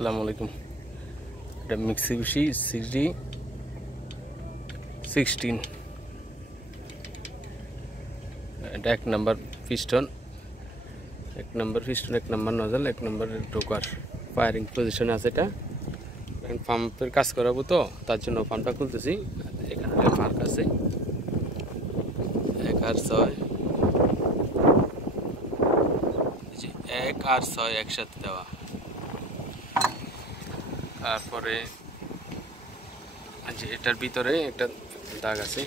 আসসালামু আলাইকুম। এটা মিক্সিবিশি সিডি 16, এটা 1 number piston, 1 number piston, 1 number nozzle, 1 number ঢোকার ফায়ারিং পজিশনে আছে। এটা এখন পাম্পের কাজ করাবো, তো তার জন্য পাম্পটা খুলতেছি। এখানে মার্ক আছে 1 আর 6, 1 আর 6 একসাথে দেওয়া। তারপরে যে এটার ভিতরে একটা দাগ আছে,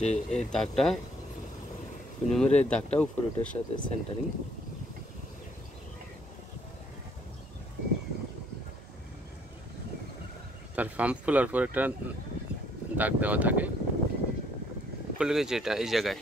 যে এই দাগটা এই দাগটা উপরে ওটার সাথে সেন্টারিং। তার পাম্প খোলার পর একটা দাগ দেওয়া থাকে, খুলে গেছে এটা এই জায়গায়।